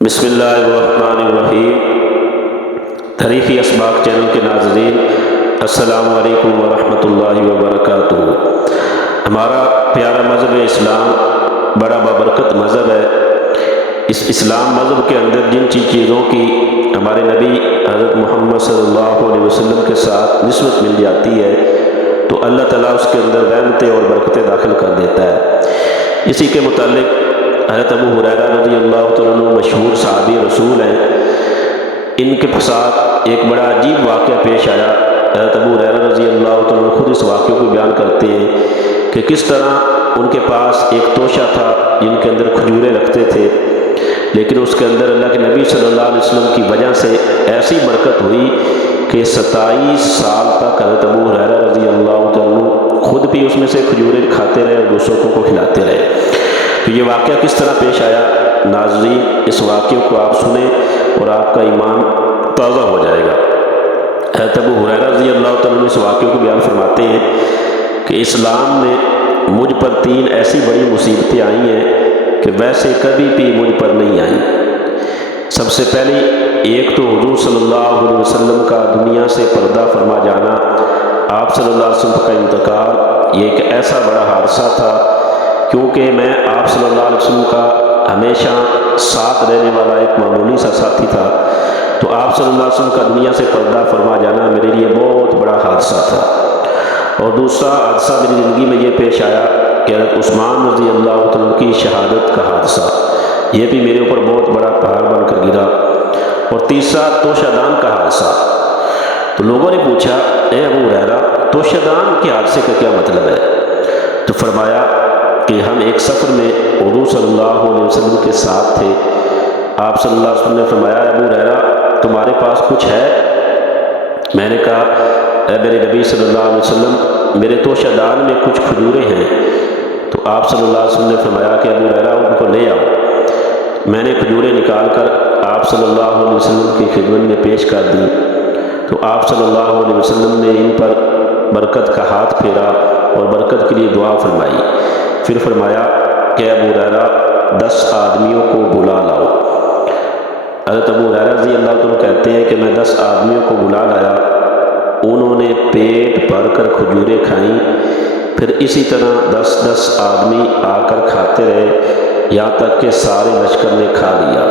بسم اللہ الرحمن الرحیم۔ تاریخی اسباق چینل کے ناظرین، السلام علیکم ورحمۃ اللہ وبرکاتہ۔ ہمارا پیارا مذہب اسلام بڑا بابرکت مذہب ہے۔ اس اسلام مذہب کے اندر جن چیزوں کی ہمارے نبی حضرت محمد صلی اللہ علیہ وسلم کے ساتھ نسبت مل جاتی ہے تو اللہ تعالیٰ اس کے اندر رحمتیں اور برکتیں داخل کر دیتا ہے۔ اسی کے متعلق حضرت ابو ہریرہ رضی اللہ تعالیٰ عنہ مشہور صحابی رسول ہیں، ان کے ساتھ ایک بڑا عجیب واقعہ پیش آیا۔ حضرت ابو ہریرہ رضی اللہ تعالیٰ عنہ خود اس واقعے کو بیان کرتے ہیں کہ کس طرح ان کے پاس ایک توشہ تھا جن کے اندر کھجوریں رکھتے تھے، لیکن اس کے اندر اللہ کے نبی صلی اللہ علیہ وسلم کی وجہ سے ایسی برکت ہوئی کہ 27 سال تک حضرت ابو ہریرہ رضی اللہ تعالیٰ عنہ خود بھی اس میں سے کھجوریں کھاتے رہے اور دوسروں کو کھلاتے رہے۔ تو یہ واقعہ کس طرح پیش آیا، ناظرین اس واقعے کو آپ سنیں اور آپ کا ایمان تازہ ہو جائے گا۔ حضرت ابو ہریرہ رضی اللہ تعالیٰ عنہ اس واقعے کو بیان فرماتے ہیں کہ اسلام میں مجھ پر 3 ایسی بڑی مصیبتیں آئی ہیں کہ ویسے کبھی بھی مجھ پر نہیں آئیں۔ سب سے پہلی ایک تو حضور صلی اللہ علیہ وسلم کا دنیا سے پردہ فرما جانا، آپ صلی اللہ علیہ وسلم کا انتقال، یہ ایک ایسا بڑا حادثہ تھا کیونکہ میں آپ صلی اللہ علیہ وسلم کا ہمیشہ ساتھ رہنے والا ایک معمولی سا ساتھی تھا، تو آپ صلی اللہ علیہ وسلم کا دنیا سے پردہ فرما جانا میرے لیے بہت بڑا حادثہ تھا۔ اور دوسرا حادثہ میری زندگی میں یہ پیش آیا کہ حضرت عثمان رضی اللہ عنہ کی شہادت کا حادثہ، یہ بھی میرے اوپر بہت بڑا پہاڑ بن کر گرا۔ اور تیسرا توشہ دان کا حادثہ۔ تو لوگوں نے پوچھا، اے ابو ہریرہ توشہ دان کے حادثے کا کیا مطلب ہے؟ تو فرمایا کہ ہم ایک سفر میں حضور صلی اللہ علیہ وسلم کے ساتھ تھے۔ آپ صلی اللہ علیہ وسلم نے فرمایا، ابو ہریرہ تمہارے پاس کچھ ہے؟ میں نے کہا، اے میرے نبی صلی اللہ علیہ وسلم میرے توشہ دان میں کچھ کھجوریں ہیں۔ تو آپ صلی اللہ علیہ وسلم نے فرمایا کہ ابو ہریرہ ان کو لے آؤ۔ میں نے کھجوریں نکال کر آپ صلی اللہ علیہ وسلم کی خدمت میں پیش کر دی، تو آپ صلی اللہ علیہ وسلم نے ان پر برکت کا ہاتھ پھیرا اور برکت کے لیے دعا فرمائی۔ پھر فرمایا کہ ابو ہریرہ 10 آدمیوں کو بلا لاؤ۔ حضرت ابو ہریرہ رضی اللہ عنہ کہتے ہیں کہ میں 10 آدمیوں کو بلا لایا، انہوں نے پیٹ بھر کر کھجوریں کھائیں، پھر اسی طرح 10 آدمی آ کر کھاتے رہے یہاں تک کہ سارے لشکر نے کھا لیا،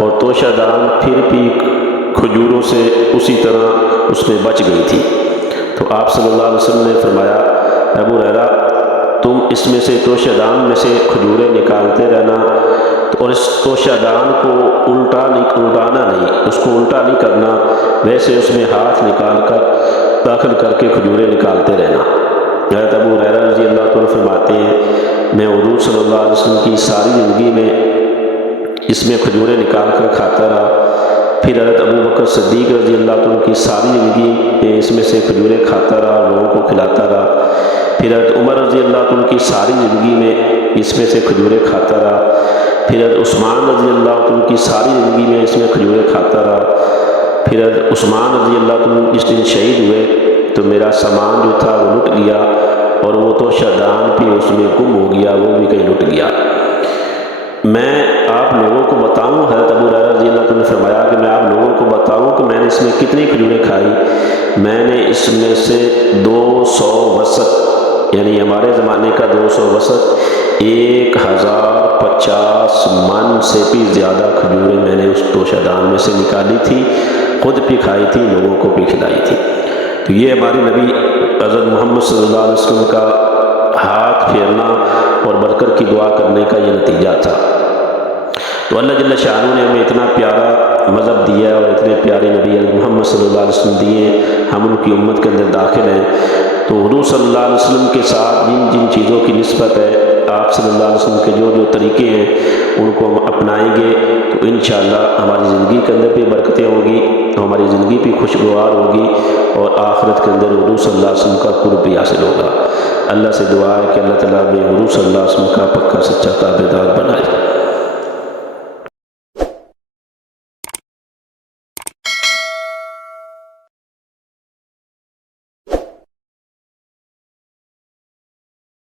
اور توشہ دان پھر بھی کھجوروں سے اسی طرح اس میں بچ گئی تھی۔ تو آپ صلی اللہ علیہ وسلم نے فرمایا، ابو ہریرہ تم اس میں سے توشہ دان میں سے کھجوریں نکالتے رہنا، اور اس توشہ دان کو الٹانا نہیں، اس کو الٹا نہیں کرنا، ویسے اس میں ہاتھ نکال کر داخل کر کے کھجوریں نکالتے رہنا۔ حضرت ابو ہریرہ رضی اللہ عنہ فرماتے ہیں، میں حضور صلی اللہ علیہ وسلم کی ساری زندگی میں اس میں کھجوریں نکال کر کھاتا رہا۔ پھر حضرت ابو بکر صدیق رضی اللہ عنہ کی ساری زندگی میں اس میں سے کھجوریں کھاتا رہا، لوگوں کو کھلاتا رہا۔ پھر حضرت عمر رضی اللہ عنہ کی ساری زندگی میں اس میں سے کھجوریں کھاتا رہا۔ پھر حضرت عثمان رضی اللہ عنہ کی ساری زندگی میں اس میں کھجوریں کھاتا رہا۔ پھر حضرت عثمان رضی اللہ عنہ اس دن شہید ہوئے تو میرا سامان جو تھا وہ لٹ گیا، اور وہ توشہ دان بھی اس میں گم ہو گیا، وہ بھی کہیں لٹ گیا۔ میں آپ لوگوں کو بتاؤں، حضرت ابو ہریرہ رضی اللہ عنہ نے فرمایا کہ میں آپ لوگوں کو بتاؤں کہ میں نے اس میں کتنی کھجوریں کھائی؟ میں نے اس میں سے 200 وسق، یعنی ہمارے زمانے کا 200 وسق 1050 من سے بھی زیادہ کھجوریں میں نے اس توشہ دان میں سے نکالی تھی، خود بھی کھائی تھی، لوگوں کو بھی کھلائی تھی۔ تو یہ ہمارے نبی حضرت محمد صلی اللہ علیہ وسلم کا ہاتھ پھیرنا اور برکت کی دعا کرنے کا یہ نتیجہ تھا۔ تو اللہ جل شانہ نے ہمیں اتنا پیارا مذہب دیا ہے اور اتنے پیارے نبی محمد صلی اللہ علیہ وسلم دیے، ہم ان کی امت کے اندر داخل ہیں۔ تو حضور صلی اللہ علیہ وسلم کے ساتھ جن چیزوں کی نسبت ہے، آپ صلی اللہ علیہ وسلم کے جو طریقے ہیں ان کو ہم اپنائیں گے تو انشاءاللہ ہماری زندگی کے اندر بھی برکتیں ہوں گی، ہماری زندگی بھی خوشگوار ہوگی، اور آخرت کے اندر حضور صلی اللہ علیہ وسلم کا قرب بھی حاصل ہوگا۔ اللہ سے دعا ہے کہ اللہ تعالیٰ نے حضور صلی اللہ علیہ وسلم کا پکا سچا تابعدار بنا